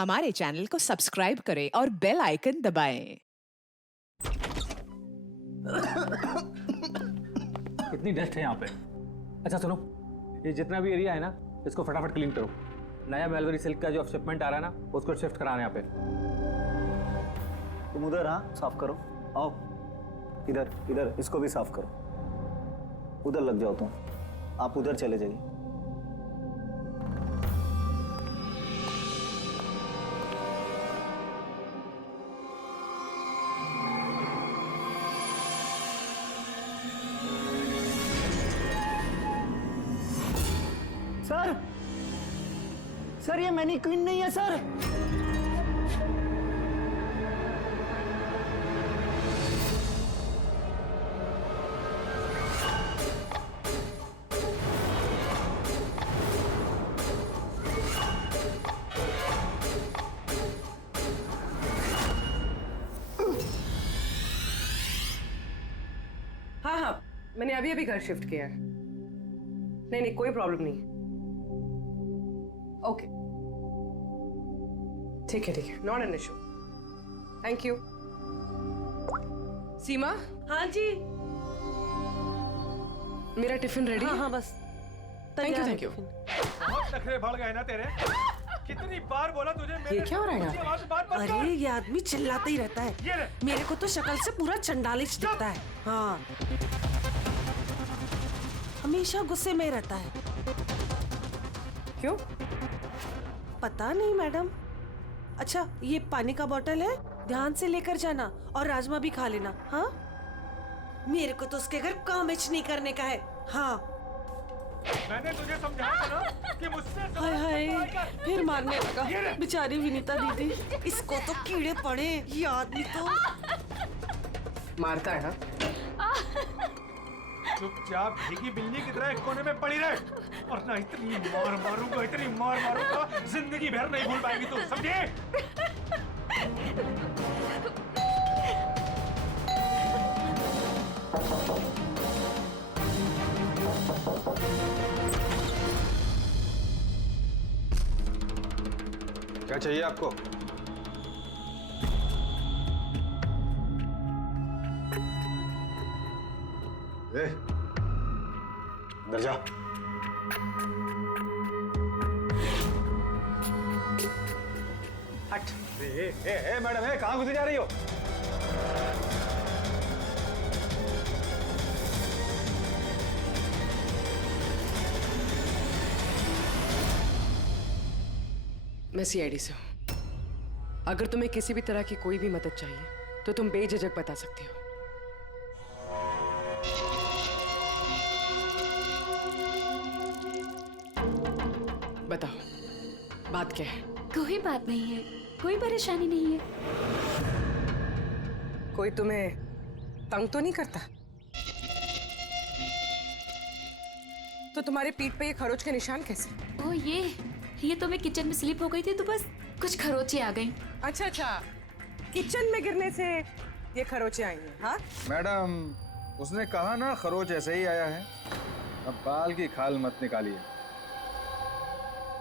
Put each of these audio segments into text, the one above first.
हमारे चैनल को सब्सक्राइब करें और बेल आइकन दबाएं। कितनी डस्ट है यहाँ पे। अच्छा सुनो, ये जितना भी एरिया है ना, इसको फटाफट क्लीन करो। नया मेलवरी सिल्क का जो शिपमेंट आ रहा है ना, उसको शिफ्ट कराना यहाँ पे। तुम उधर, हाँ साफ करो। आओ इधर, इधर इसको भी साफ करो। उधर लग जाओ तुम, आप उधर चले जाइए। सर, सर ये मैनीक्वीन नहीं है सर। हाँ हाँ, मैंने अभी अभी घर शिफ्ट किया है। नहीं नहीं, कोई प्रॉब्लम नहीं। ओके ठीक है, not an issue. Thank you. Seema. हाँ जी। मेरा टिफिन रेडी है? हाँ बस। Thank you. बहुत नखरे बढ़ गए ना तेरे। कितनी बार बोला तुझे ये क्या हो रहा है यहाँ पे? आवाज बात मत कर। अरे ये आदमी चिल्लाता ही रहता ये है। ले। मेरे को तो शक्ल से पूरा चंडालिश दिखता है। हाँ, हमेशा गुस्से में रहता है। क्यों? पता नहीं मैडम। अच्छा ये पानी का बोतल है, ध्यान से लेकर जाना और राजमा भी खा लेना। हाँ, मेरे को तो उसके घर काम नहीं करने का है। हाँ। मैंने तुझे समझाया था ना कि मुझसे हाय हाय, फिर मारने लगा बेचारी विनीता दीदी। इसको तो कीड़े पड़े, ये आदमी तो मारता है ना? चुपचाप भीगी बिल्ली की तरह एक कोने में पड़ी रहे, और ना इतनी मार मारूंगा जिंदगी भर नहीं भूल पाएगी तू, समझे? क्या चाहिए आपको? अंदर जा। हट। मैडम, कहाँ घुसी जा रही हो? मैं सीआईडी से हूँ। अगर तुम्हें किसी भी तरह की कोई भी मदद चाहिए तो तुम बेझिझक बता सकती हो। बताओ, बात क्या है? कोई बात नहीं है, कोई परेशानी नहीं है। कोई तुम्हें तंग तो नहीं करता? तो तुम्हारी पीठ पे ये खरोच के निशान कैसे? ओ ये तो मैं किचन में स्लिप हो गई थी तो बस कुछ खरोचे आ गई। अच्छा, किचन में गिरने से ये खरोचे आई हैं? हाँ मैडम, उसने कहा ना खरोच ऐसे ही आया है। अब बाल की खाल मत निकालिए।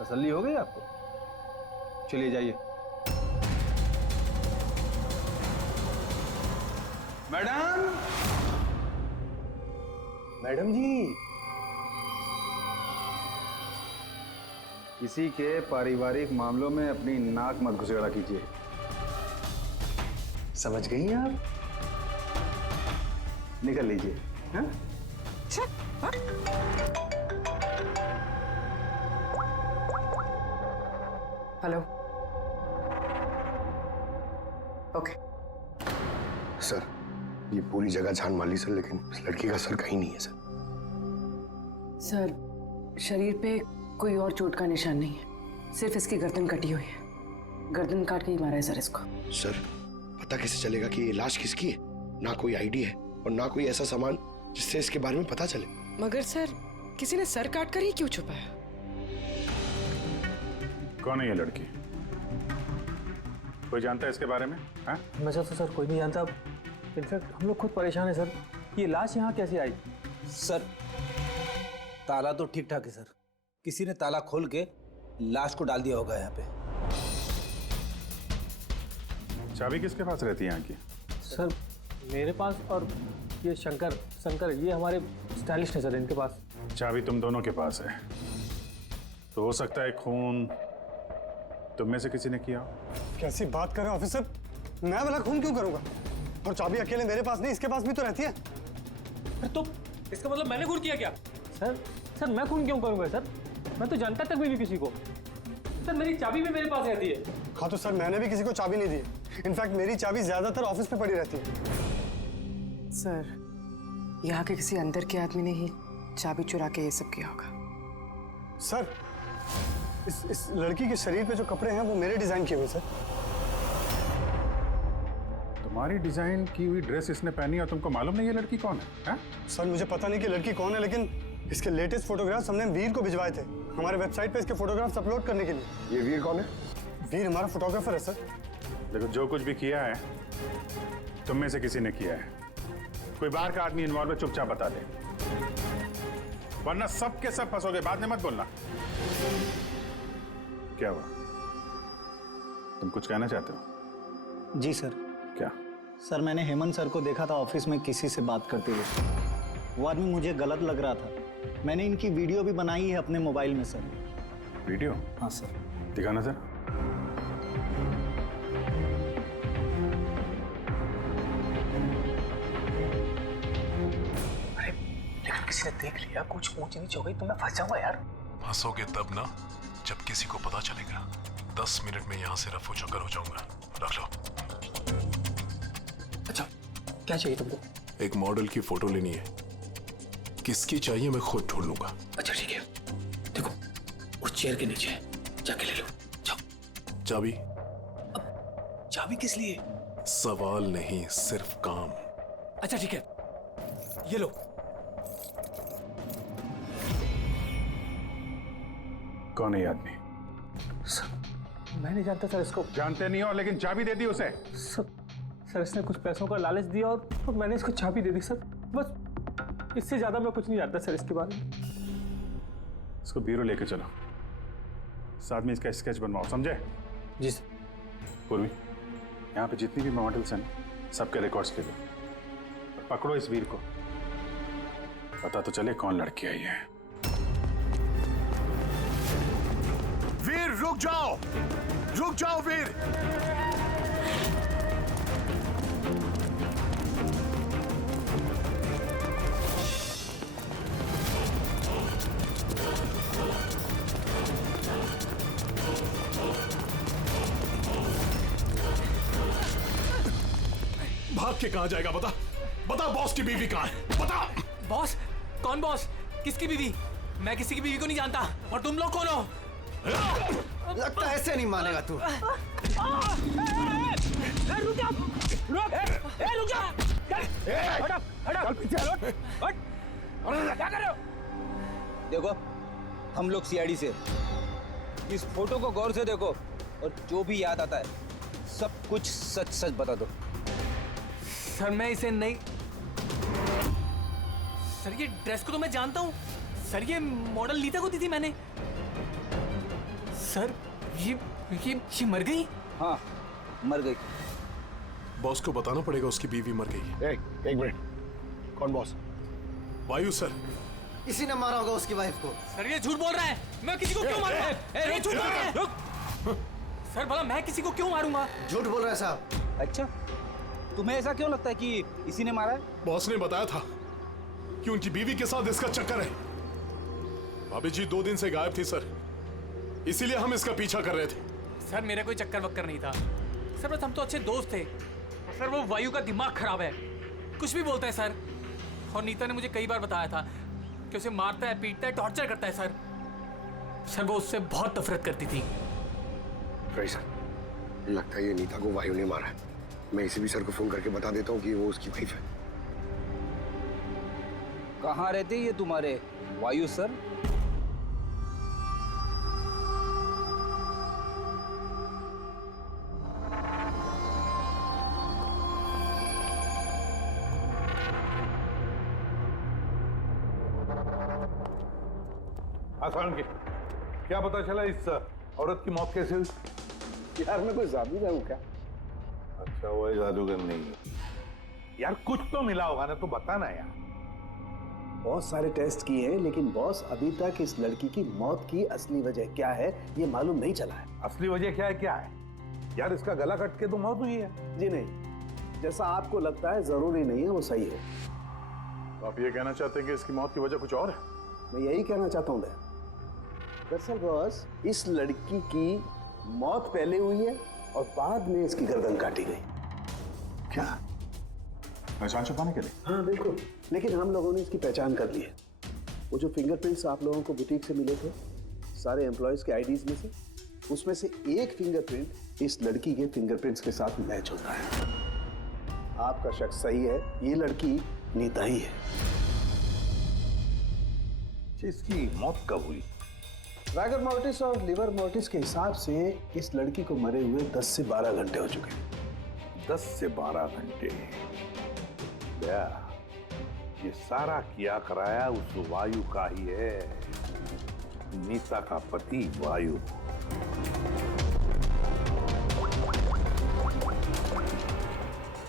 तसल्ली हो गई आपको? चलिए जाइए। मैडम, मैडम जी, किसी के पारिवारिक मामलों में अपनी नाक मत घुसेड़ा कीजिए। समझ गई हैं आप? निकल लीजिए। हाँ? हेलो। ओके। सर, ये पूरी जगह जान माली सर, लेकिन इस लड़की का सर कहीं नहीं है सर। सर, शरीर पे कोई और चोट का निशान नहीं है, सिर्फ इसकी गर्दन कटी हुई है। गर्दन काट के ही मारा है सर इसको। सर, पता कैसे चलेगा कि ये लाश किसकी है? ना कोई आईडी है और ना कोई ऐसा सामान जिससे इसके बारे में पता चले। मगर सर, किसी ने सर काट कर ही क्यों छुपाया? कौन है ये लड़की? कोई जानता है इसके बारे में? हाँ? वैसे तो सर कोई नहीं जानता। इनफैक्ट हम लोग खुद परेशान है सर, ये लाश यहाँ कैसे आई? सर ताला तो ठीक ठाक है सर, किसी ने ताला खोल के लाश को डाल दिया होगा यहाँ पे। चाबी किसके पास रहती है यहाँ की? सर मेरे पास, और ये शंकर ये हमारे स्टाइलिस्ट है सर, इनके पास। चाबी तुम दोनों के पास है, तो हो सकता है खून तुम में से किसी ने किया। कैसी बात कर रहे हैं ऑफिसर? मैं भला खून क्यों करूंगा? और चाबी अकेले मेरे पास नहीं, इसके पास भी तो रहती है। तो इसका मतलब मैंने खून किया क्या? सर मैं खून क्यों करूंगा सर? मैं तो जानता तक भी नहीं किसी को। सर मेरी चाबी भी मेरे पास रहती है। हाँ तो सर मैंने भी किसी को चाबी नहीं दी। इनफैक्ट मेरी चाबी ज्यादातर ऑफिस पे पड़ी रहती है। सर, यहाँ के किसी अंदर के आदमी ने ही चाबी चुरा के ये सब किया होगा। सर इस लड़की के शरीर पे जो कपड़े हैं वो मेरे डिजाइन किए हुए सर। तुम्हारी डिजाइन की हुई ड्रेस इसने पहनी और तुमको मालूम नहीं ये लड़की कौन है? सर मुझे पता नहीं कि लड़की कौन है, लेकिन इसके लेटेस्ट फोटोग्राफ्स हमने वीर को भिजवाए थे हमारे वेबसाइट पे इसके फोटोग्राफ्स अपलोड करने के लिए। ये वीर कौन है? वीर हमारा फोटोग्राफर है सर। देखो, जो कुछ भी किया है तुम में से किसी ने किया है। कोई बाहर का आदमी इन्वॉल्व है, चुपचाप बता दे, वरना सब के सब फंसोगे। बाद में मत बोलना। क्या हुआ? तुम कुछ कहना चाहते हो? जी सर। क्या? सर मैंने हेमंत सर को देखा था ऑफिस में किसी से बात करते हुए। वो आदमी मुझे गलत लग रहा था। मैंने इनकी वीडियो भी बनाई है अपने मोबाइल में सर। वीडियो? हाँ सर। दिखाना सर। अरे लेकिन किसी ने देख लिया, कुछ ऊंच नीच हो गई तो मैं फंस जाऊंगा यार। फंसोगे तब ना जब किसी को पता चलेगा। 10 मिनट में यहाँ से रफू चक्कर हो जाऊंगा। रख लो। अच्छा क्या चाहिए तुमको? एक मॉडल की फोटो लेनी है। किसकी चाहिए मैं खुद ढूंढ लूंगा। अच्छा ठीक है, देखो उस चेयर के नीचे जाके ले लो। जाओ। चाबी? चाबी किस लिए? सवाल नहीं, सिर्फ काम। अच्छा ठीक है, ये लो। कौन है ये आदमी? सर मैं नहीं जानता सर इसको। जानते नहीं हो, लेकिन चाबी दे दी उसे। सर इसने कुछ पैसों का लालच दिया और मैंने इसको चाबी दे दी सर। बस इससे ज्यादा मैं कुछ नहीं जानता सर इसके बारे में। इसको ब्यूरो लेके चलो, साथ में इसका स्केच बनवाओ, समझे? जी सर। पूर्वी, यहाँ पे जितनी भी मॉडल्स हैं सबके रिकॉर्ड्स ले लो और पकड़ो इस वीर को। पता तो चले कौन लड़की आई है। वीर रुक जाओ, रुक जाओ वीर। भाग के कहां जाएगा? बता बता, बॉस की बीवी कहां है? बता। बॉस? कौन बॉस? किसकी बीवी? मैं किसी की बीवी को नहीं जानता। और तुम लोग कौन हो? लगता है ऐसे नहीं मानेगा तू। रुक जा, रुक, रुक जा। हट, हट, पीछे हट, हट। क्या कर रहे हो? देखो, हम लोग सीआईडी से। इस फोटो को गौर से देखो और जो भी याद आता है सब कुछ सच सच बता दो। सर मैं इसे नहीं। सर ये ड्रेस को तो मैं जानता हूँ। सर ये मॉडल नीता को दी थी मैंने। सर ये मर गई? हाँ मर गई। बॉस को बताना पड़ेगा उसकी बीवी मर गई। एक मिनट, कौन बॉस? वायु सर। इसी ने मारा होगा उसकी वाइफ को। सर ये झूठ बोल रहा है। मैं किसी को क्यों मारूंगा? ये झूठ बोल रहा है। रुक। सर भला मैं किसी को क्यों मारूंगा? झूठ बोल रहा है साहब। अच्छा, तुम्हें ऐसा क्यों लगता है कि इसी ने मारा है? बॉस ने बताया था कि उनकी बीवी के साथ इसका चक्कर है। भाभी जी 2 दिन से गायब थी सर, इसीलिए हम इसका पीछा कर रहे थे। सर मेरा कोई चक्कर वक्कर नहीं था सर, बस हम तो अच्छे दोस्त थे। सर वो वायु का दिमाग खराब है, कुछ भी बोलता है सर। और नीता ने मुझे कई बार बताया था कि उसे मारता है, पीटता है, टॉर्चर करता है सर। सर वो उससे बहुत नफरत करती थी। सर लगता है ये नीता को वायु ने मारा है। मैं इसी भी सर को फोन करके बता देता हूँ कि वो उसकी वाइफ है। कहाँ रहते ये तुम्हारे वायु सर? आसान की क्या पता चला इस औरत की मौत कैसे हुई? यार मैं कोई जादूगर हूँ क्या? अच्छा वो जादूगर नहीं है यार, कुछ तो मिला होगा ना, तो बता ना यार। बहुत सारे टेस्ट किए हैं लेकिन बॉस अभी तक इस लड़की की मौत की असली वजह क्या है ये मालूम नहीं चला है। असली वजह क्या है यार? इसका गला कट के तो मौत हुई है। जी नहीं, जैसा आपको लगता है जरूरी नहीं है वो सही है। तो आप ये कहना चाहते हैं कि इसकी मौत की वजह कुछ और है? मैं यही कहना चाहता हूँ दरअसल बॉस, इस लड़की की मौत पहले हुई है और बाद में इसकी गर्दन काटी गई। क्या? पहचान छुपाने के लिए? हाँ बिल्कुल, लेकिन हम लोगों ने इसकी पहचान कर ली है। वो जो फिंगरप्रिंट्स आप लोगों को बुटीक से मिले थे सारे एम्प्लॉयज के आईडीज में से, उसमें से एक फिंगरप्रिंट इस लड़की के फिंगरप्रिंट्स के साथ मैच होता है। आपका शक सही है, ये लड़की नीता ही है। इसकी मौत कब हुई? रागर मोर्टिस और लिवर मोर्टिस के हिसाब से इस लड़की को मरे हुए 10 से 12 घंटे हो चुके हैं। 10 से 12 घंटे? ये सारा किया कराया उस वायु का ही है, नीता का पति वायु।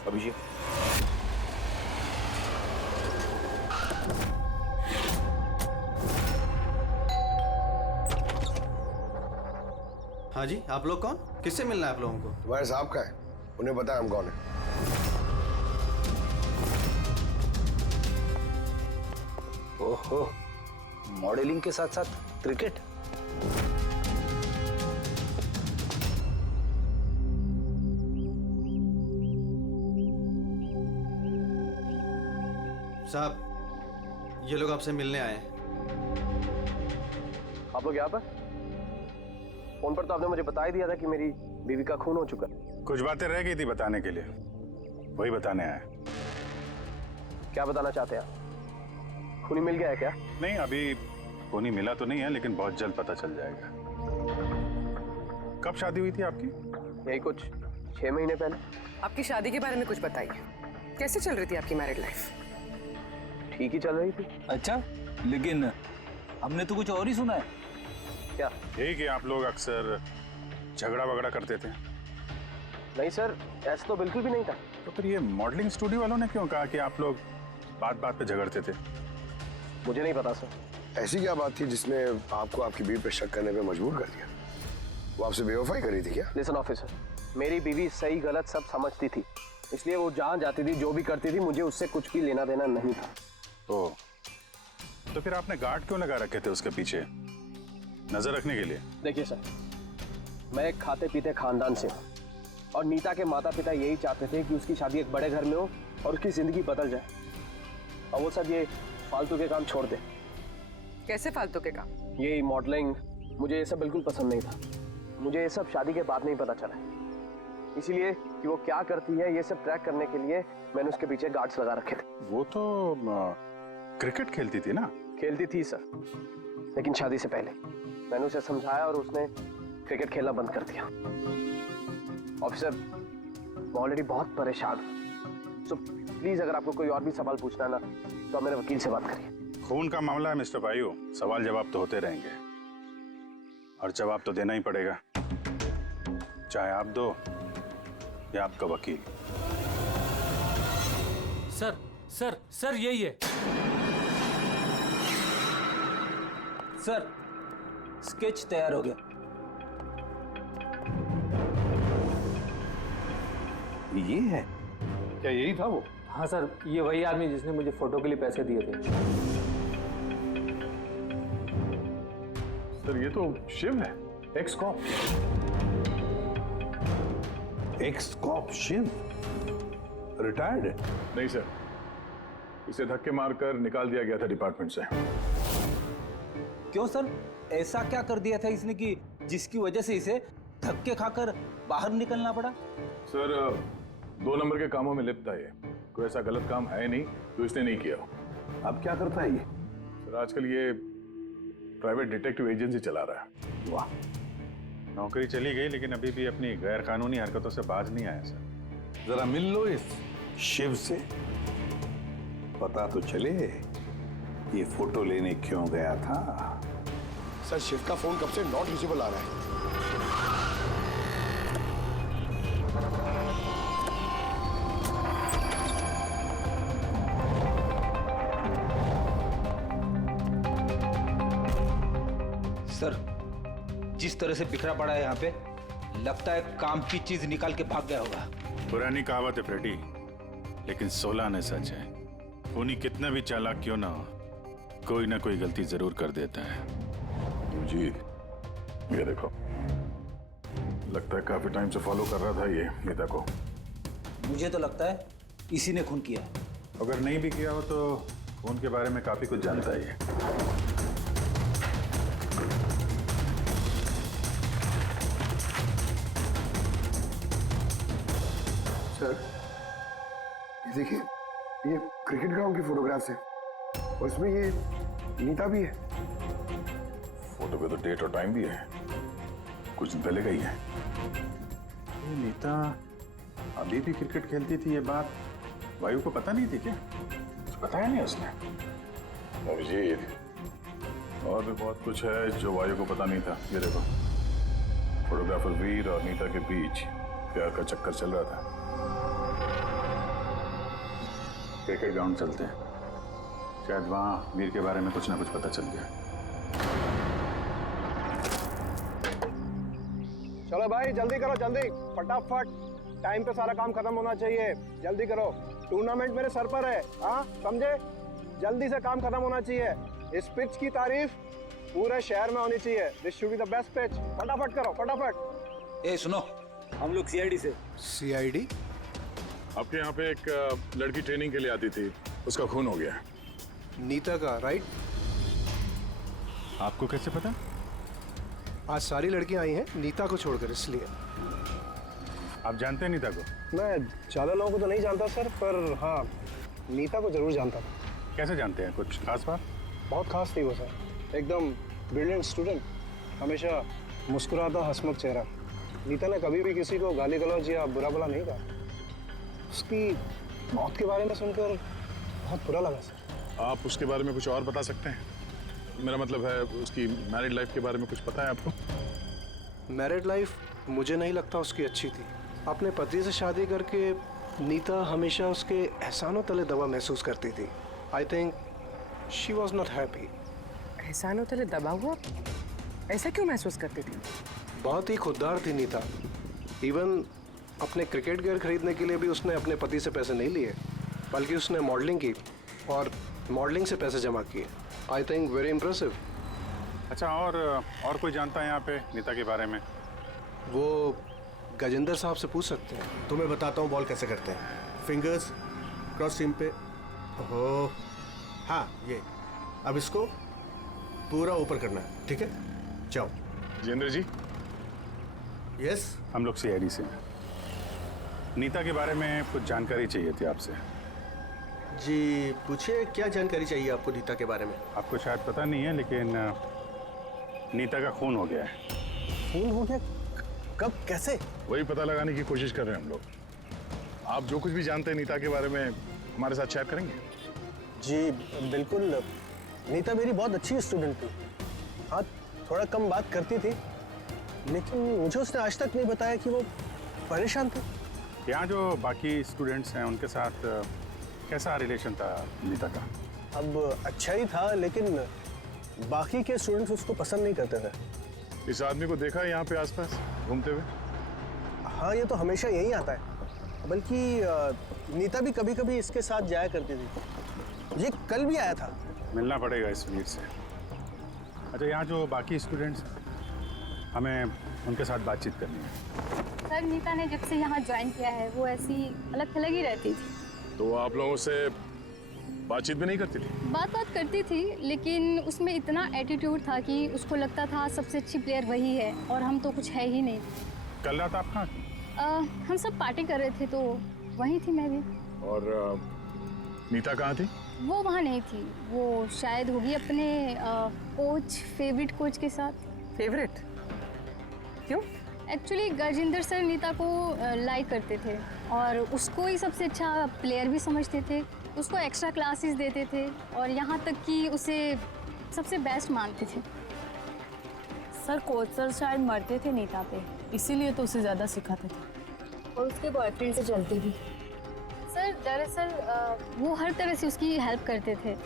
अभिषेक, हाँ जी, आप लोग कौन? किससे मिलना है आप लोगों को? तुम्हारे साहब का है, उन्हें पता है हम कौन है। ओहो, मॉडलिंग के साथ साथ क्रिकेट। साहब, ये लोग आपसे मिलने आए हैं। आप लोग यहाँ पर? फोन पर तो आपने मुझे बता ही दिया था कि मेरी बीवी का खून हो चुका। कुछ बातें रह गई थी बताने के लिए, वही बताने आया। क्या बताना चाहते हैं आप? खूनी मिल गया है क्या? नहीं, अभी खूनी मिला तो नहीं है, लेकिन बहुत जल्द पता चल जाएगा। कब शादी हुई थी आपकी? यही कुछ 6 महीने पहले। आपकी शादी के बारे में कुछ बताइए, कैसे चल रही थी आपकी मैरिड लाइफ? ठीक ही चल रही थी। अच्छा, लेकिन हमने तो कुछ और ही सुना है। क्या? यही कि आप लोग अक्सर झगड़ा वगड़ा करते थे। नहीं सर, ऐसा तो बिल्कुल भी नहीं था। तो फिर ये मॉडलिंग स्टूडियो वालों ने क्यों कहा कि आप लोग बात बात पे झगड़ते थे? मुझे नहीं पता सर। ऐसी क्या बात थी जिसने आपको आपकी बीवी पे शक करने पे मजबूर कर दिया? वो आपसे बेवफाई करी थी क्या? लिसन ऑफिसर, मेरी बीवी सही गलत सब समझती थी, इसलिए वो जहाँ जाती थी जो भी करती थी मुझे उससे कुछ भी लेना देना नहीं था। तो फिर आपने गार्ड क्यों लगा रखे थे उसके पीछे? नजर रखने के लिए? देखिए सर, मैं एक खाते पीते खानदान से हूँ और नीता के माता पिता यही चाहते थे कि उसकी शादी एक बड़े घर में हो और उसकी जिंदगी बदल जाए, और वो सब ये फालतू के काम छोड़ दे। कैसे फालतू के काम? यही मॉडलिंग, मुझे ये सब बिल्कुल पसंद नहीं था। मुझे ये सब शादी के बाद नहीं पता चला, इसीलिए कि वो क्या करती है ये सब ट्रैक करने के लिए मैंने उसके पीछे गार्ड्स लगा रखे थे। वो तो क्रिकेट खेलती थी ना? खेलती थी सर, लेकिन शादी से पहले मैंने उसे समझाया और उसने क्रिकेट खेलना बंद कर दिया। ऑफिसर, मैं ऑलरेडी बहुत परेशान हूँ, सो प्लीज अगर आपको कोई और भी सवाल पूछना है ना तो आप मेरे वकील से बात करिए। खून का मामला है मिस्टर वायु, सवाल जवाब तो होते रहेंगे और जवाब तो देना ही पड़ेगा, चाहे आप दो या आपका वकील। सर सर सर यही है सर, स्केच तैयार हो गया। ये है क्या? यही था वो? हाँ सर, ये वही आदमी जिसने मुझे फोटो के लिए पैसे दिए थे। सर, ये तो शिव है, ex cop. Ex cop Shiv retired है? नहीं सर, इसे धक्के मारकर निकाल दिया गया था डिपार्टमेंट से। क्यों सर, ऐसा क्या कर दिया था इसने कि जिसकी वजह से इसे धक्के खाकर बाहर निकलना पड़ा? सर, 2 नंबर के कामों में लिप्त है ये, कोई ऐसा गलत काम है नहीं तो इसने नहीं किया। अब क्या करता है ये? सर, आजकल ये प्राइवेट डिटेक्टिव एजेंसी चला रहा है। वाह, नौकरी चली गई लेकिन अभी भी अपनी गैर कानूनी हरकतों से बाज नहीं आया सर। जरा मिल लो इस शिव से, पता तो चले ये फोटो लेने क्यों गया था। सर, शिव का फोन कब से नॉट रीचेबल आ रहा है। जिस तरह से बिखरा पड़ा है यहाँ पे, लगता है काम की चीज निकाल के भाग गया होगा। पुरानी कहावत है फ्रेडी, लेकिन 16 आने सच है। खूनी कितना भी चालाक क्यों ना हो, कोई ना कोई गलती जरूर कर देता है। जी ये देखो, लगता है काफी टाइम से फॉलो कर रहा था ये नीता को। मुझे तो लगता है इसी ने खून किया। अगर नहीं भी किया हो तो खून के बारे में काफी कुछ जानता है ये। सर ये देखिए, ये क्रिकेट ग्राउंड की फोटोग्राफ्स है और इसमें ये नीता भी है। फोटो पे तो डेट और टाइम भी है, कुछ दिन पहले का ही है। ये नीता अभी भी क्रिकेट खेलती थी, ये बात वायु को पता नहीं थी क्या? कुछ बताया नहीं उसने? अभिजीत, और भी बहुत कुछ है जो वायु को पता नहीं था। ये देखो, फोटोग्राफर वीर और नीता के बीच प्यार का चक्कर चल रहा था। क्रिकेट ग्राउंड चलते हैं, शायद वहाँ वीर के बारे में कुछ ना कुछ पता चल गया। चलो भाई जल्दी करो, जल्दी फटाफट, टाइम पे सारा काम खत्म होना चाहिए। जल्दी करो, टूर्नामेंट मेरे सर पर है, हाँ समझे? जल्दी से काम खत्म होना चाहिए। इस पिच की तारीफ पूरे शहर में होनी चाहिए। This should be the best pitch. फटाफट करो, फटाफट। ए सुनो, हम लोग सीआईडी से। सीआईडी? आपके यहाँ पे एक लड़की ट्रेनिंग के लिए आती थी, उसका खून हो गया। नीता का, राइट? आपको कैसे पता? आज सारी लड़कियां आई हैं नीता को छोड़कर, इसलिए। आप जानते हैं नीता को? मैं ज़्यादा लोगों को तो नहीं जानता सर, पर हाँ नीता को जरूर जानता था। कैसे जानते हैं? कुछ खास बात? बहुत खास थी वो सर, एकदम ब्रिलियंट स्टूडेंट, हमेशा मुस्कुराता हंसमुख चेहरा। नीता ने कभी भी किसी को गाली गलौज या बुरा भला नहीं कहा। उसकी मौत के बारे में सुनकर बहुत बुरा लगा सर। आप उसके बारे में कुछ और बता सकते हैं? मेरा मतलब है उसकी मैरिड लाइफ के बारे में कुछ पता है आपको? मैरिड लाइफ मुझे नहीं लगता उसकी अच्छी थी। अपने पति से शादी करके नीता हमेशा उसके एहसानों तले दबा महसूस करती थी। I think she was not happy. एहसानों तले दबा हुआ? ऐसा क्यों महसूस करती थी? बहुत ही खुददार थी नीता। इवन अपने क्रिकेट गियर खरीदने के लिए भी उसने अपने पति से पैसे नहीं लिए, बल्कि उसने मॉडलिंग की और मॉडलिंग से पैसे जमा किए। I think very impressive. अच्छा, और कोई जानता है यहाँ पे नीता के बारे में? वो गजेंद्र साहब से पूछ सकते हैं। तो मैं बताता हूँ बॉल कैसे करते हैं। फिंगर्स क्रॉस सीम पे, हो हाँ ये, अब इसको पूरा ऊपर करना है, ठीक है? जाओ। जितेंद्र जी। यस? हम लोग सीआईडी से हैं। नीता के बारे में कुछ जानकारी चाहिए थी आपसे। जी पूछिए, क्या जानकारी चाहिए आपको नीता के बारे में? आपको शायद पता नहीं है, लेकिन नीता का खून हो गया है। खून हो गया? कब, कैसे? वही पता लगाने की कोशिश कर रहे हैं हम लोग। आप जो कुछ भी जानते हैं नीता के बारे में हमारे साथ शेयर करेंगे? जी बिल्कुल। नीता मेरी बहुत अच्छी स्टूडेंट थी। हाँ थोड़ा कम बात करती थी, लेकिन मुझे उसने आज तक नहीं बताया कि वो परेशान थी। यहाँ जो बाकी स्टूडेंट्स हैं उनके साथ कैसा रिलेशन था नीता का? अब अच्छा ही था, लेकिन बाकी के स्टूडेंट्स उसको पसंद नहीं करते थे। इस आदमी को देखा है यहाँ पे आसपास घूमते हुए? हाँ ये तो हमेशा यही आता है, बल्कि नीता भी कभी कभी इसके साथ जाया करती थी। ये कल भी आया था। मिलना पड़ेगा इस वीर से। अच्छा, यहाँ जो बाकी स्टूडेंट्स, हमें उनके साथ बातचीत करनी है। सर नीता ने जब से यहाँ ज्वाइन किया है वो ऐसी अलग थलग ही रहती थी। तो आप लोगों से बातचीत भी नहीं करती थी? बात करती थी, लेकिन उसमें इतना एटीट्यूड था कि उसको लगता था सबसे अच्छी प्लेयर वही है और हम तो कुछ है ही नहीं। कल रात आप कहाँ थी? हम सब पार्टी कर रहे थे तो वहीं थी मैं भी। और नीता कहाँ थी? वो वहाँ नहीं थी, वो शायद होगी अपने कोच, फेवरेट कोच के साथ। फेवरेट? क्यों? एक्चुअली गजेंद्र सर नीता को लाइक करते थे और उसको ही सबसे अच्छा प्लेयर भी समझते थे। उसको एक्स्ट्रा क्लासेस देते थे और यहाँ तक कि उसे सबसे बेस्ट मानते थे। सर कोच सर शायद मरते थे नीता पे, इसीलिए तो उसे ज़्यादा सिखाते थे। और उसके बॉयफ्रेंड से चलती भी। सर दरअसल वो हर तरह से उसकी हेल्प करते थे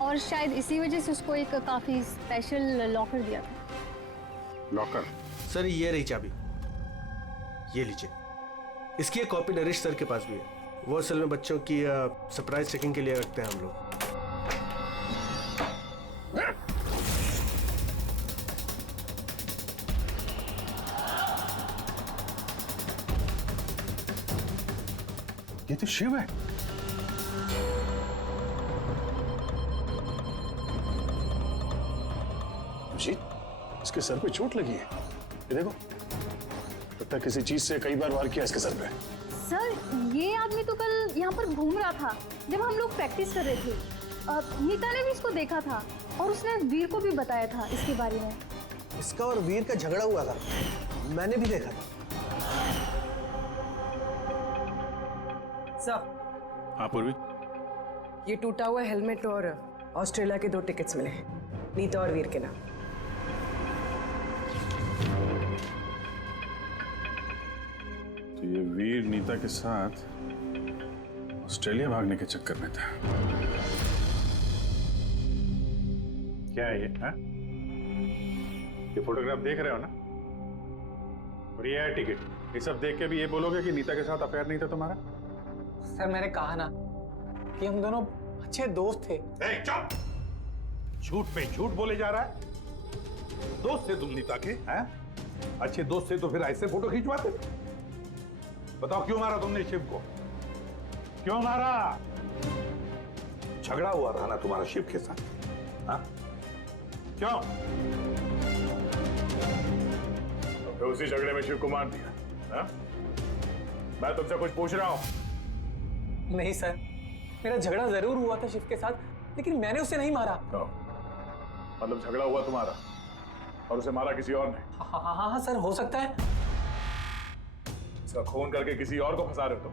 और शायद इसी वजह से उसको एक काफ़ी स्पेशल लॉकर दिया था। लॉकर? सर ये रही चाबी, ये लीजिए। इसकी एक कॉपी नरेश सर के पास भी है। वो असल में बच्चों की सरप्राइज चेकिंग के लिए रखते हैं हम लोग। ये तो शिव है। जी, इसके सर पे चोट लगी है। ये देखो, लगता है किसी चीज से कई बार वार किया इसके सर पे। सर ये आदमी तो कल यहाँ पर घूम रहा था जब हम लोग प्रैक्टिस कर रहे थे। नीता ने भी इसको देखा था और उसने वीर को भी बताया था इसके बारे में। इसका और वीर का झगड़ा हुआ था, मैंने भी देखा था। सर, हाँ पूर्वी, ये टूटा हुआ हेलमेट और ऑस्ट्रेलिया के 2 टिकट्स मिले, नीता और वीर के नाम। तो ये वीर नीता के साथ ऑस्ट्रेलिया भागने के चक्कर में था। क्या है ये? हाँ? ये फोटोग्राफ देख रहे हो ना? और ये है टिकट। ये सब देख के भी ये बोलोगे कि नीता के साथ अफेयर नहीं था तुम्हारा? सर मैंने कहा ना कि हम दोनों अच्छे दोस्त थे। चुप! झूठ पे झूठ बोले जा रहा है। दोस्त थे तुम नीता के, हैं? अच्छे दोस्त थे तो फिर ऐसे फोटो खींचवाते? बताओ क्यों मारा तुमने शिव को? क्यों मारा? झगड़ा हुआ था ना तुम्हारा शिव के साथ, हाँ? क्यों? तो फिर उसी झगड़े में शिव को मार दिया, हाँ? मैं तुमसे कुछ पूछ रहा हूं। नहीं सर, मेरा झगड़ा जरूर हुआ था शिव के साथ, लेकिन मैंने उसे नहीं मारा। मतलब झगड़ा हुआ तुम्हारा और उसे मारा किसी और ने? हाँ सर, हो सकता है। इसका खून करके किसी और को फंसा रहे हो तुम,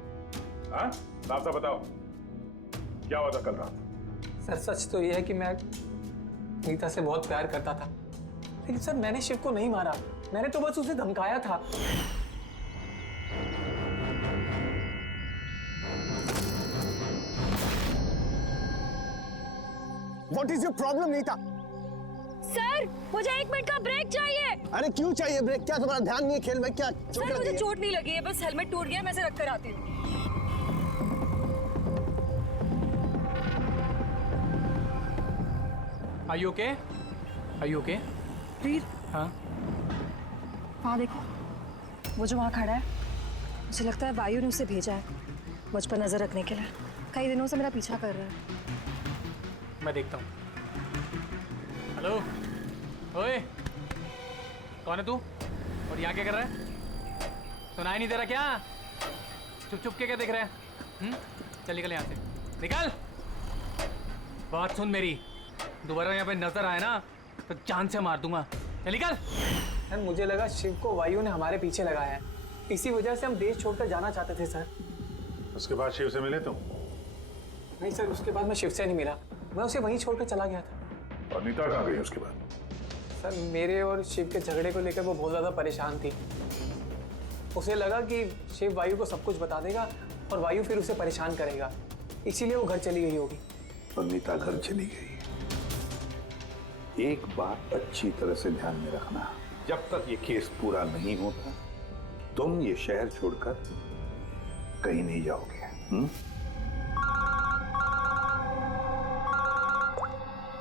हाँ? साफ साफ बताओ, क्या हुआ था कल रात? सर सच तो यह है कि मैं नीता से बहुत प्यार करता था, लेकिन सर मैंने शिव को नहीं मारा, मैंने तो बस उसे धमकाया था। What is your problem, Neeta? Sir मुझे 1 मिनट का ब्रेक चाहिए। अरे क्यों चाहिए ब्रेक? क्या तुम्हारा ध्यान नहीं है खेल में? क्या सर मुझे चोट नहीं लगी है, बस हेलमेट टूट गया, मैं इसे रख कर आती हूँ। Are you okay? Are you okay? वीर, हाँ? हाँ देखो, वो जो वहाँ खड़ा है, मुझे लगता है वायु ने उसे भेजा है मुझ पर नजर रखने के लिए। कई दिनों से मेरा पीछा कर रहा है। मैं देखता हूँ। हेलो, ओए, कौन है तू? और यहाँ क्या कर रहा है? सुनाई नहीं दे रहा क्या? चुप चुप के क्या देख रहा है? चल निकल यहाँ से, निकल। बात सुन मेरी, दोबारा यहाँ पे नजर आए ना तो जान से मार दूंगा। चल निकल। सर मुझे लगा शिव को वायु ने हमारे पीछे लगाया है, इसी वजह से हम देश छोड़कर जाना चाहते थे सर। उसके बाद शिव से मिले तुम? नहीं सर, उसके बाद मैं शिव से नहीं मिला, मैं उसे वहीं छोड़कर चला गया था। और नीता कहाँ गई उसके बाद? सर मेरे और शिव के झगड़े को लेकर वो बहुत ज़्यादा परेशान थी। उसे लगा कि शिव वायु को सब कुछ बता देगा और वायु फिर उसे परेशान करेगा, इसीलिए वो घर चली गई होगी। और नीता घर चली गई। एक बात अच्छी तरह से ध्यान में रखना, जब तक ये केस पूरा नहीं होता तुम ये शहर छोड़कर कहीं नहीं जाओगे।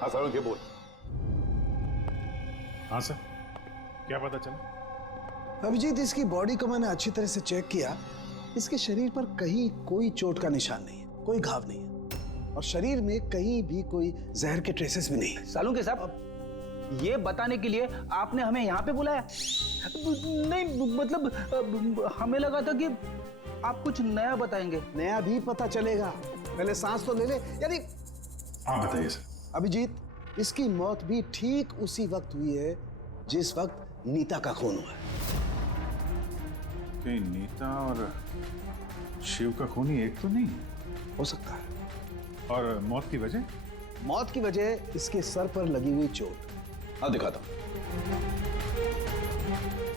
हाँ सर, ये बोल। हाँ सर, क्या पता चला? अभिजीत, इसकी बॉडी को मैंने अच्छी तरह से चेक किया। इसके शरीर पर कहीं कोई चोट का निशान नहीं है, कोई घाव नहीं है और शरीर में कहीं भी कोई जहर के ट्रेसेस भी नहीं है। सालुंके साहब, ये बताने के लिए आपने हमें यहाँ पे बुलाया? नहीं मतलब हमें लगा था कि आप कुछ नया बताएंगे। नया भी पता चलेगा, पहले सांस तो ले ले। यानी हाँ बताइए सर। अभिजीत, इसकी मौत भी ठीक उसी वक्त हुई है जिस वक्त नीता का खून हुआ है। कहीं नीता और शिव का खूनी एक तो नहीं हो सकता है। और मौत की वजह? मौत की वजह इसके सर पर लगी हुई चोट। हाँ दिखाता हूं।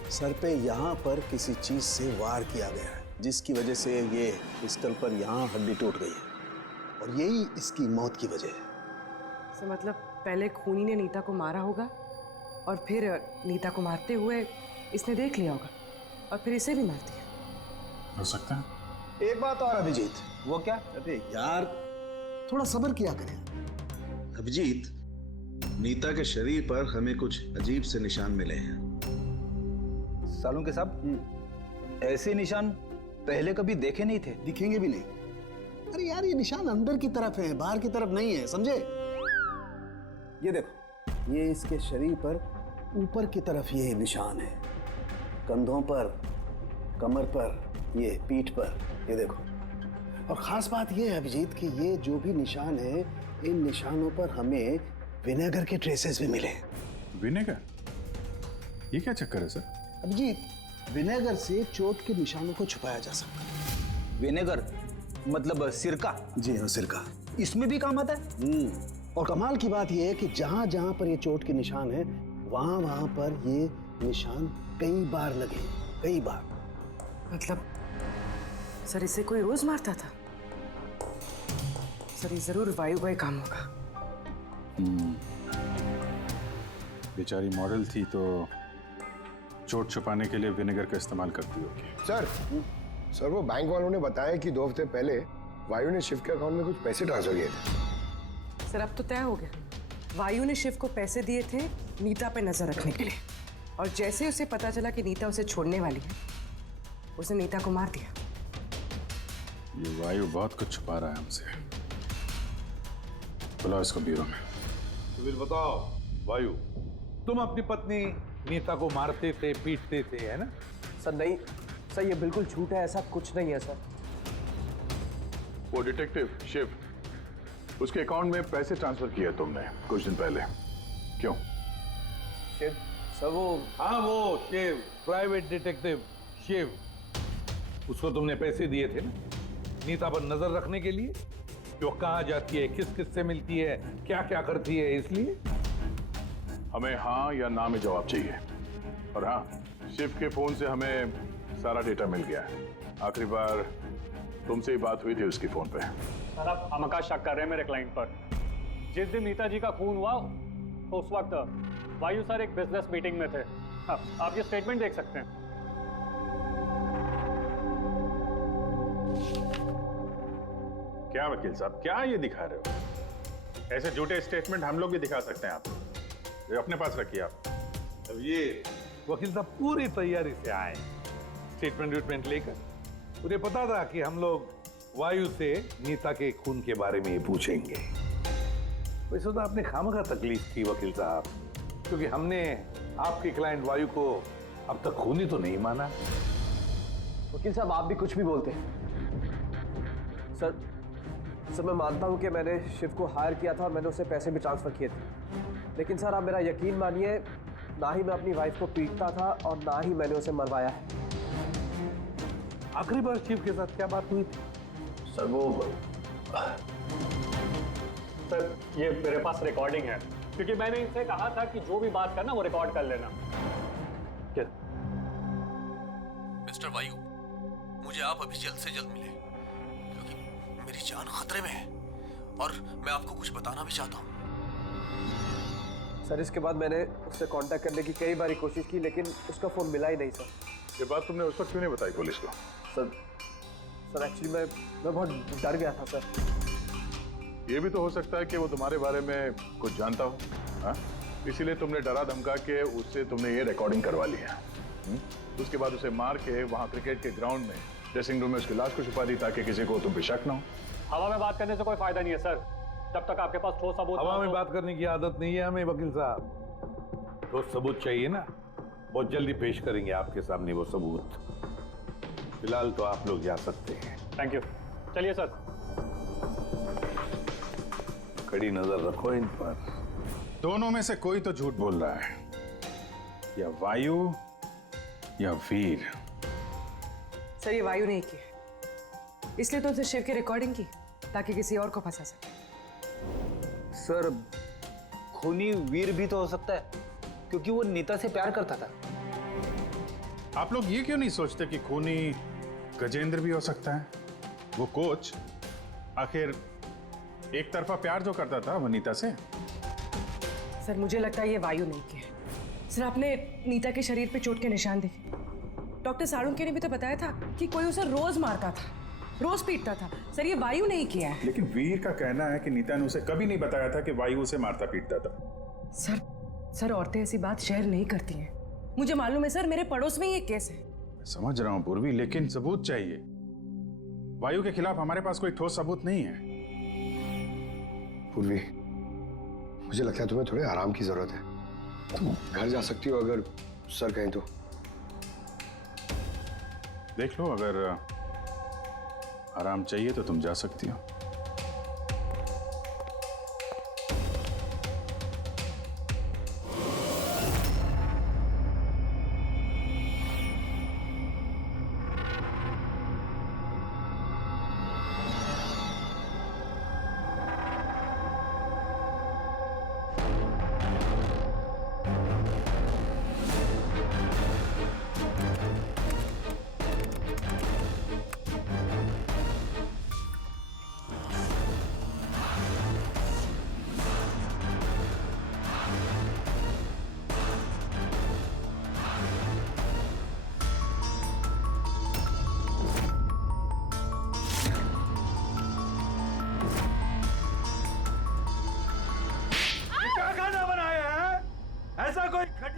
सर पे यहाँ पर किसी चीज से वार किया गया है, जिसकी वजह से ये पिस्टल पर यहाँ हड्डी टूट गई है और यही इसकी मौत की वजह है। मतलब पहले खूनी ने नीता को मारा होगा और फिर नीता को मारते हुए इसने देख लिया होगा और फिर इसे भी मार दिया। हो सकता है। एक बात और अभिजीत, वो क्या? अरे यार थोड़ा सब्र किया करें। अभिजीत, नीता के शरीर पर हमें कुछ अजीब से निशान मिले हैं। सालों के साहब, ऐसे निशान पहले कभी देखे नहीं थे। दिखेंगे भी नहीं। अरे यार ये निशान अंदर की तरफ है, बाहर की तरफ नहीं है, समझे? ये देखो, ये इसके शरीर पर ऊपर की तरफ ये निशान है, कंधों पर, कमर पर, ये पीठ पर, ये देखो। और खास बात ये है अभिजीत कि ये जो भी निशान है, इन निशानों पर हमें विनेगर के ट्रेसेस भी मिले। विनेगर? ये क्या चक्कर है सर? अभिजीत, विनेगर से चोट के निशानों को छुपाया जा सकता है। विनेगर मतलब सिरका? जी हाँ, सिरका। इसमें भी काम आता है? और कमाल की बात यह है कि जहां जहां पर ये चोट के निशान है, वहां वहां पर ये निशान कई बार लगे, कई बार। मतलब सर इसे कोई रोज मारता था? सर ये जरूर वायु का ही काम होगा। बेचारी मॉडल थी तो चोट छुपाने के लिए विनेगर का इस्तेमाल करती होगी। सर वो बैंक वालों ने बताया कि 2 हफ्ते पहले वायु ने शिव के अकाउंट में कुछ पैसे ट्रांसफर किए थे। सर अब तो तय हो गया, वायु ने शिव को पैसे दिए थे नीता पे नजर रखने के लिए, और जैसे उसे पता चला कि नीता उसे छोड़ने वाली है, उसने नीता को मार दिया। ये वायु बहुत कुछ छुपा रहा है हमसे। बुलाओ इसको ब्यूरो में। तो फिर बताओ वायु, तुम अपनी पत्नी नीता को मारते थे, पीटते थे, है ना? सर नहीं सर, ये बिल्कुल झूठ है, ऐसा कुछ नहीं है सर। वो डिटेक्टिव शिव, उसके अकाउंट में पैसे ट्रांसफर किए तुमने कुछ दिन पहले, क्यों? शिव सर वो, हाँ वो शिव, प्राइवेट डिटेक्टिव शिव, उसको तुमने पैसे दिए थे ना नीता पर नजर रखने के लिए, कि वो कहाँ जाती है, किस किस से मिलती है, क्या क्या करती है, इसलिए हमें हाँ या ना में जवाब चाहिए। और हाँ, शिव के फोन से हमें सारा डेटा मिल गया है। आखिरी बार तुमसे ही बात हुई थी उसकी फोन पे। सर आप हमका शक कर रहे हैं मेरे क्लाइंट पर। जिस दिन नीता जी का खून हुआ तो उस वक्त वायु सर एक बिजनेस मीटिंग में थे। हाँ, आप ये स्टेटमेंट देख सकते हैं। क्या वकील साहब, क्या ये दिखा रहे हो? ऐसे झूठे स्टेटमेंट हम लोग भी दिखा सकते हैं आपको, ये अपने पास रखिए आप। अब ये वकील साहब पूरी तैयारी से आए स्टेटमेंट वेटमेंट लेकर। उन्हें पता था कि हम लोग वायु से नीता के खून के बारे में पूछेंगे। वैसे तो आपने खामखा तकलीफ की वकील साहब, क्योंकि हमने आपके क्लाइंट वायु को अब तक खूनी तो नहीं माना। वकील साहब आप भी कुछ भी बोलते हैं। सर मैं मानता हूं कि मैंने शिव को हायर किया था और मैंने उसे पैसे भी ट्रांसफर किए थे, लेकिन सर आप मेरा यकीन मानिए, ना ही मैं अपनी वाइफ को पीटता था और ना ही मैंने उसे मरवाया है। आखिरी बार शिव के साथ क्या बात हुई थी? सर वो सर ये मेरे पास रिकॉर्डिंग है, क्योंकि मैंने इनसे कहा था कि जो भी बात करना वो रिकॉर्ड कर लेना। क्या? मिस्टर वायु, मुझे आप अभी जल्द से जल्द मिले, क्योंकि मेरी जान खतरे में है और मैं आपको कुछ बताना भी चाहता हूँ। सर इसके बाद मैंने उससे कांटेक्ट करने की कई बार कोशिश की, लेकिन उसका फोन मिला ही नहीं सर। ये बात तुमने उस वक्त क्यों नहीं बताई पुलिस को? सर एक्चुअली मैं बहुत डर गया था सर। ये भी तो हो सकता है कि वो तुम्हारे बारे में कुछ जानता हो, हाँ? इसीलिए तुमने डरा धमका के उससे तुमने ये रिकॉर्डिंग करवा ली है। उसके बाद उसे मार के वहाँ क्रिकेट के ग्राउंड में ड्रेसिंग रूम में उसकी लाश को छुपा दी, ताकि किसी को तुम पे शक ना हो। हवा में बात करने से कोई फायदा नहीं है सर, जब तक आपके पास ठोस सबूत। हवा में बात करने की आदत नहीं है हमें वकील साहब, ठोस सबूत चाहिए ना, बहुत जल्दी पेश करेंगे आपके सामने वो सबूत। फिलहाल तो आप लोग जा सकते हैं। थैंक यू, चलिए सर। कड़ी नजर रखो इन पर। दोनों में से कोई तो झूठ बोल रहा है, या वायु या वीर। सर ये वायु नहीं की, इसलिए तो उसे शिव की रिकॉर्डिंग की ताकि किसी और को फंसा सके। सर खूनी वीर भी तो हो सकता है, क्योंकि वो नीता से प्यार करता था। आप लोग ये क्यों नहीं सोचते कि खूनी गजेंद्र भी हो सकता है? वो कोच आखिर एक तरफा प्यार जो करता था वो नीता से। सर मुझे लगता है ये वायु नहीं की है, सर आपने नीता के शरीर पे चोट के निशान देखे। डॉक्टर साळुंके ने भी तो बताया था कि कोई उसे रोज मारता था, रोज पीटता था। सर ये वायु नहीं किया है। लेकिन वीर का कहना है कि नीता ने उसे कभी नहीं बताया था कि वायु उसे मारता पीटता था। सर औरतें ऐसी बात शेयर नहीं करती हैं। मुझे मालूम है सर, मेरे पड़ोस में ये केस है। समझ रहा हूं पूर्वी, लेकिन सबूत चाहिए। वायु के खिलाफ हमारे पास कोई ठोस सबूत नहीं है। पूर्वी, मुझे लगता है तुम्हें थोड़े आराम की जरूरत है। तुम घर जा सकती हो अगर सर कहें तो। देख लो, अगर आराम चाहिए तो तुम जा सकती हो।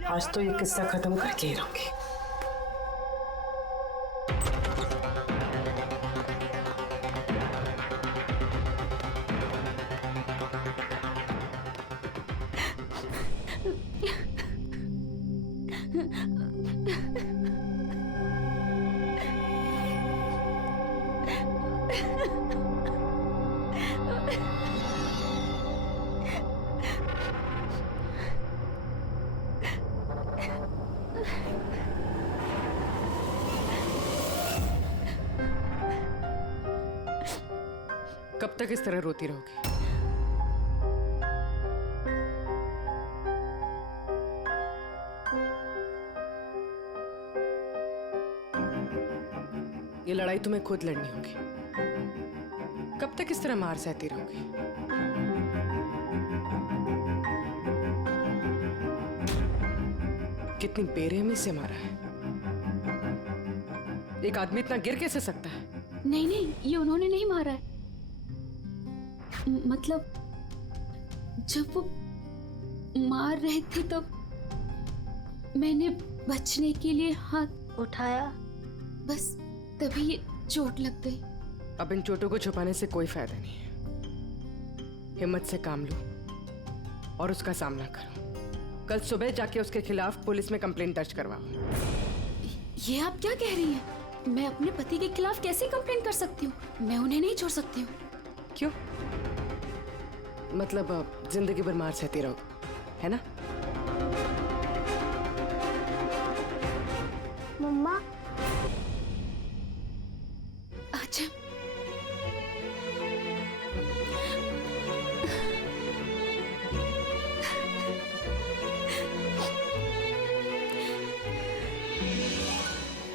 आज तो ये किस्सा खत्म करके ही रहूंगी। कब तक इस तरह रोती रहोगी? ये लड़ाई तुम्हें खुद लड़नी होगी। कब तक इस तरह मार सहती रहोगी? कितनी बेरहमी से मारा है। एक आदमी इतना गिर कैसे सकता है? नहीं नहीं, ये उन्होंने नहीं मारा है। मतलब जब वो मार रहे थे तब मैंने बचने के लिए हाथ उठाया, बस तभी ये चोट लग गई। अब इन चोटों को छुपाने से कोई फायदा नहीं है। हिम्मत से काम लो और उसका सामना करो। कल सुबह जाके उसके खिलाफ पुलिस में कंप्लेंट दर्ज करवाओ। ये आप क्या कह रही हैं? मैं अपने पति के खिलाफ कैसे कंप्लेंट कर सकती हूँ? मैं उन्हें नहीं छोड़ सकती हूँ। क्यों? मतलब जिंदगी भर मार सहती रहो, है ना? मम्मा अच्छा,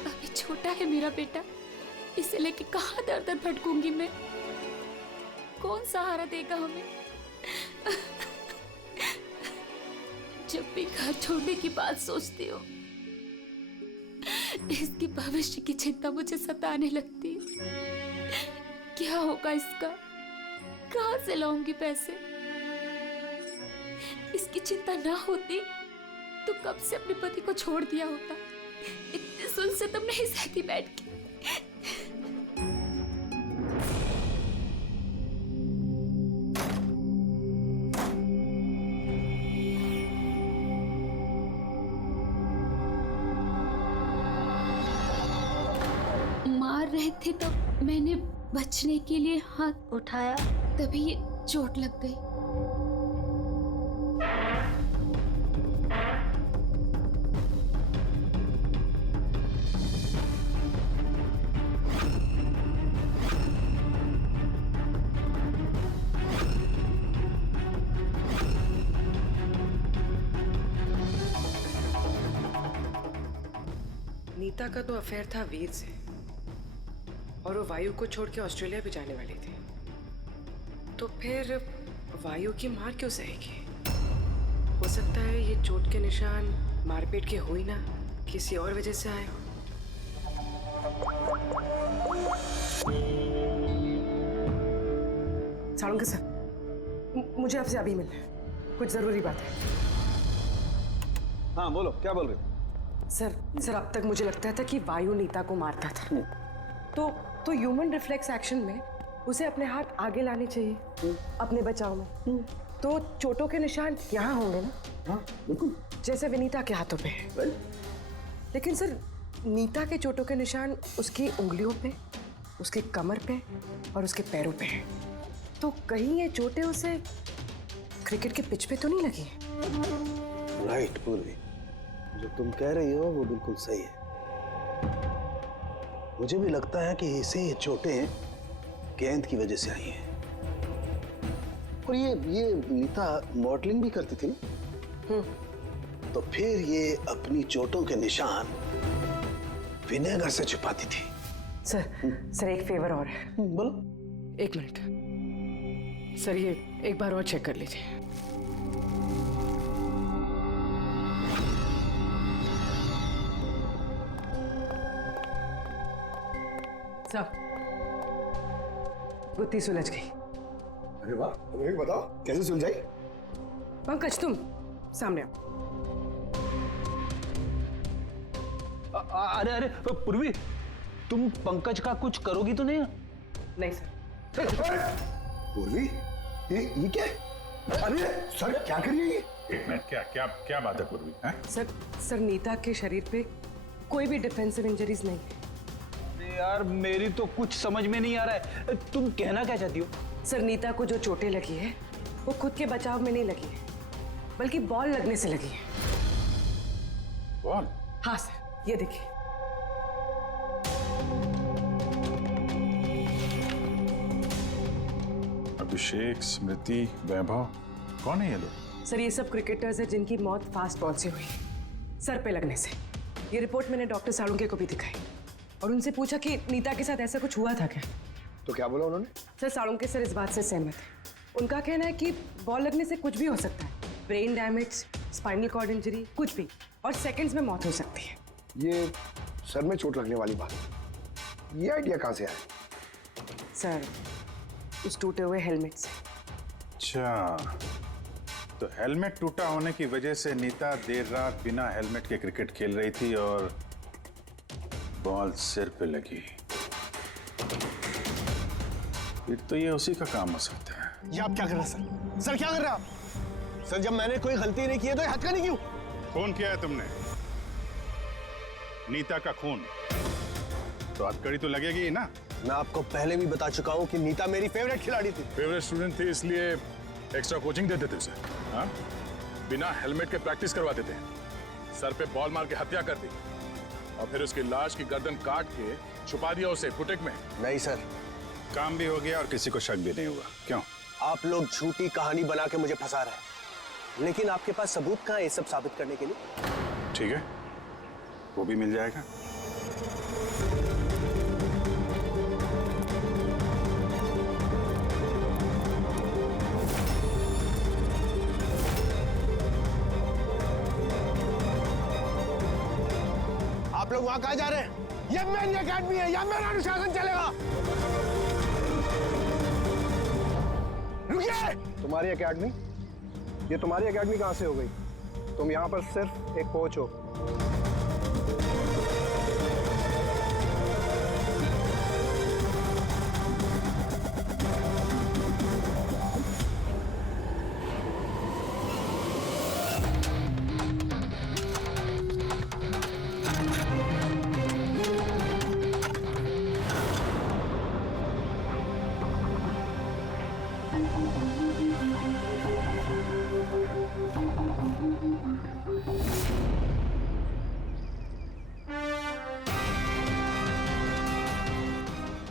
अभी छोटा है मेरा बेटा, इसे लेके कहाँ दर दर भटकूंगी मैं? कौन सहारा देगा हमें? जब भी घर छोड़ने की बात सोचती हूँ, इसकी भविष्य की चिंता मुझे सताने लगती है। क्या होगा इसका? कहाँ से लाऊंगी पैसे? इसकी चिंता ना होती तो कब से अपने पति को छोड़ दिया होता। इतने सुन से तब नहीं सहती बैठ के। रहे थे तो मैंने बचने के लिए हाथ उठाया, तभी ये चोट लग गई। नीता का तो अफेयर था वीर से, और वो वायु को छोड़ के ऑस्ट्रेलिया भी जाने वाली थी। तो फिर वायु की मार क्यों सहेगी? हो सकता है ये चोट के निशान मारपीट के हुई ना, किसी और वजह से आए हो। सालुंके सर, मुझे आपसे अभी मिलना है, कुछ जरूरी बात है। हाँ बोलो, क्या बोल रहे हो? सर अब तक मुझे लगता था कि वायु नीता को मारता था, तो ह्यूमन रिफ्लेक्स एक्शन में उसे अपने हाथ आगे लाने चाहिए अपने बचाव में। तो चोटों के निशान यहाँ होंगे ना? हाँ बिल्कुल, जैसे विनीता के हाथों पे है। लेकिन सर, नीता के चोटों के निशान उसकी उंगलियों पे, उसके कमर पे और उसके पैरों पे है। तो कहीं ये चोटें उसे क्रिकेट के पिच पे तो नहीं लगी है? राइट पूर्वी, जो तुम कह रही हो वो बिल्कुल सही है। मुझे भी लगता है कि इसे ये चोटें गेंद की वजह से आई हैं। और ये नीता मॉडलिंग भी करती थी ना, तो फिर ये अपनी चोटों के निशान विनेगर से छुपाती थी। सर एक फेवर और है। बोलो। 1 मिनट सर, ये एक बार और चेक कर लीजिए। सर, गुत्ती सुलझ गई। अरे वाह, अभी बताओ कैसे सुलझाई? पंकज तुम सामने आओ। अरे पूर्वी, तुम पंकज का कुछ करोगी तो नहीं? नहीं सर। पूर्वी, ये क्या? अरे सर क्या कर रही है ये? एक मिनट, क्या बात है पूर्वी? सर नीता के शरीर पे कोई भी डिफेंसिव इंजरीज नहीं है। यार मेरी तो कुछ समझ में नहीं आ रहा है, तुम कहना क्या चाहती हो? सर नीता को जो चोटें लगी है वो खुद के बचाव में नहीं लगी है, बल्कि बॉल लगने से लगी है। बॉल? हाँ सर, ये देखिए। अभिषेक, स्मृति, वैभव, कौन है ये लोग? सर ये सब क्रिकेटर्स हैं जिनकी मौत फास्ट बॉल से हुई, सर पे लगने से। ये रिपोर्ट मैंने डॉक्टर सालुंके को भी दिखाई और उनसे पूछा कि नीता के साथ ऐसा कुछ हुआ था क्या। तो क्या बोला उन्होंने? सर सालुंके सर इस बात से सहमत है। उनका कहना है कि बॉल लगने से कुछ भी हो सकता है, brain damage, spinal cord injury, कुछ भी, और सेकंड्स में मौत हो सकती है। ये सर में चोट लगने वाली बात, ये आइडिया कहाँ से आया? सर उस टूटे हुए हेलमेट से। अच्छा, तो हेलमेट टूटा होने की वजह से नीता देर रात बिना हेलमेट के क्रिकेट खेल रही थी और बॉल सिर पे लगी। फिर तो ये उसी का काम हो सकता है। ये आप क्या कर रहे हैं सर? क्या कर रहे हैं आप? सर जब मैंने कोई गलती नहीं की है तो ये हथकड़ी क्यों? खून किया है तुमने, नीता का खून, तो हथकड़ी तो लगेगी ही ना। मैं आपको पहले भी बता चुका हूँ कि नीता मेरी फेवरेट खिलाड़ी थी। फेवरेट स्टूडेंट थी इसलिए एक्स्ट्रा कोचिंग देते थे उसे, हाँ? बिना हेलमेट के प्रैक्टिस करवाते थे, सर पे बॉल मार के हत्या कर दी और फिर उसकी लाश की गर्दन काट के छुपा दिया उसे फुटेक में। नहीं सर, काम भी हो गया और किसी को शक भी नहीं हुआ। क्यों? आप लोग झूठी कहानी बना के मुझे फंसा रहे हैं, लेकिन आपके पास सबूत कहाँ है ये सब साबित करने के लिए? ठीक है, वो भी मिल जाएगा। आप लोग वहां कहाँ जा रहे हैं? ये मेरी एकेडमी है, यहाँ मेरा अनुशासन चलेगा। रुकिए! तुम्हारी एकेडमी? ये तुम्हारी एकेडमी कहाँ से हो गई? तुम यहाँ पर सिर्फ एक कोच हो।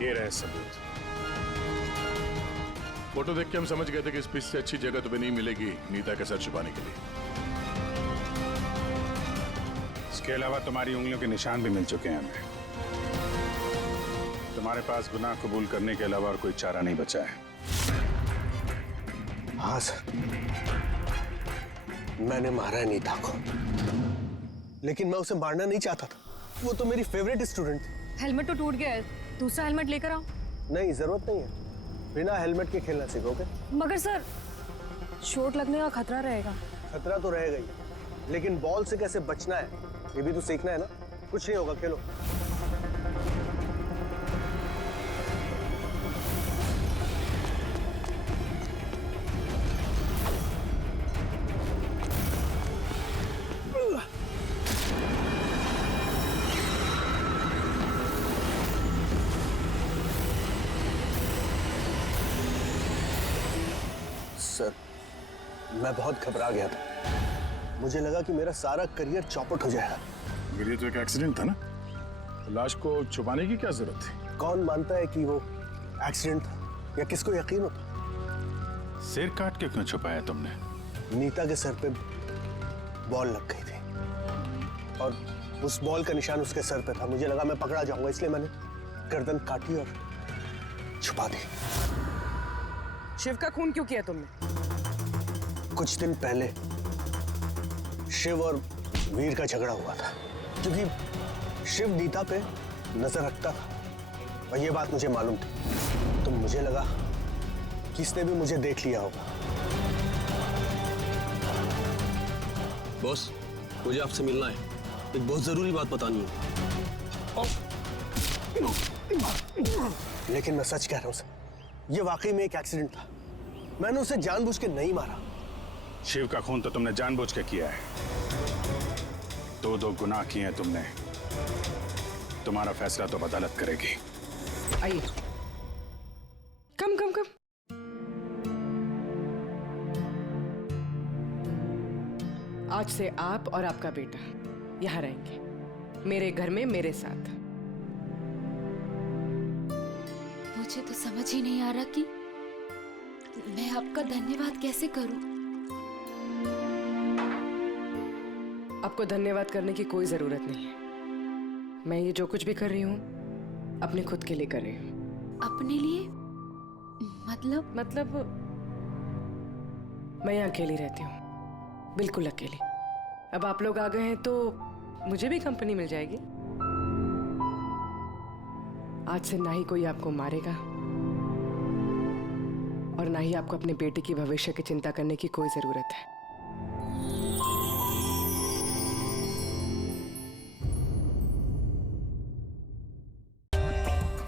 ये रहे सबूत। फोटो देख के हम समझ गए थे कि इस पिच से अच्छी जगह तुम्हें नहीं मिलेगी नीता के सर छुपाने के लिए। इसके अलावा तुम्हारी उंगलियों के निशान भी मिल चुके हैं हमें। तुम्हारे पास गुनाह कबूल करने के अलावा और कोई चारा नहीं बचा है। हाँ सर, मैंने मारा है नीता को, लेकिन मैं उसे मारना नहीं चाहता था। वो तो मेरी फेवरेट स्टूडेंट थी। हेलमेट तो टूट गया है, दूसरा हेलमेट लेकर आओ। नहीं, जरूरत नहीं है। बिना हेलमेट के खेलना सीखोगे। मगर सर, चोट लगने का खतरा रहेगा। खतरा तो रहेगा ही, लेकिन बॉल से कैसे बचना है ये भी तो सीखना है ना। कुछ नहीं होगा, खेलो। सर, मैं बहुत घबरा गया था। मुझे लगा कि मेरा सारा करियर चौपट हो जाएगा। मगर ये तो एक एक्सीडेंट था ना, लाश को छुपाने की क्या जरूरत थी? कौन मानता है कि वो एक्सीडेंट था, या किसको यकीन होता? सिर काट के क्यों छुपाया तुमने? नीता के सर पे बॉल लग गई थी और उस बॉल का निशान उसके सर पे था। मुझे लगा मैं पकड़ा जाऊंगा, इसलिए मैंने गर्दन काटी और छुपा दी। शिव का खून क्यों किया तुमने? कुछ दिन पहले शिव और वीर का झगड़ा हुआ था, क्योंकि शिव नीता पे नजर रखता था और ये बात मुझे मालूम थी। तो मुझे लगा कि इसने भी मुझे देख लिया होगा। बॉस, मुझे आपसे मिलना है, एक बहुत जरूरी बात बतानी है। लेकिन मैं सच कह रहा हूं सर, ये वाकई में एक एक्सीडेंट था। मैंने उसे जानबूझ के नहीं मारा। शिव का खून तो तुमने जानबूझ के किया है। दो गुनाह किए हैं तुमने। तुम्हारा फैसला तो अदालत करेगी। आइए, कम कम कम। आज से आप और आपका बेटा यहाँ रहेंगे, मेरे घर में मेरे साथ। मुझे तो समझ ही नहीं आ रहा कि मैं आपका धन्यवाद कैसे करूं। आपको धन्यवाद करने की कोई जरूरत नहीं है। मैं ये जो कुछ भी कर रही हूँ अपने खुद के लिए कर रही हूँ। अपने लिए? मतलब मैं यहाँ अकेली रहती हूँ, बिल्कुल अकेली। अब आप लोग आ गए हैं तो मुझे भी कंपनी मिल जाएगी। आज से ना ही कोई आपको मारेगा और ना ही आपको अपने बेटे की भविष्य की चिंता करने की कोई जरूरत है।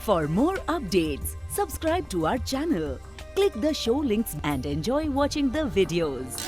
For more updates, subscribe to our channel, click the show links and enjoy watching the videos.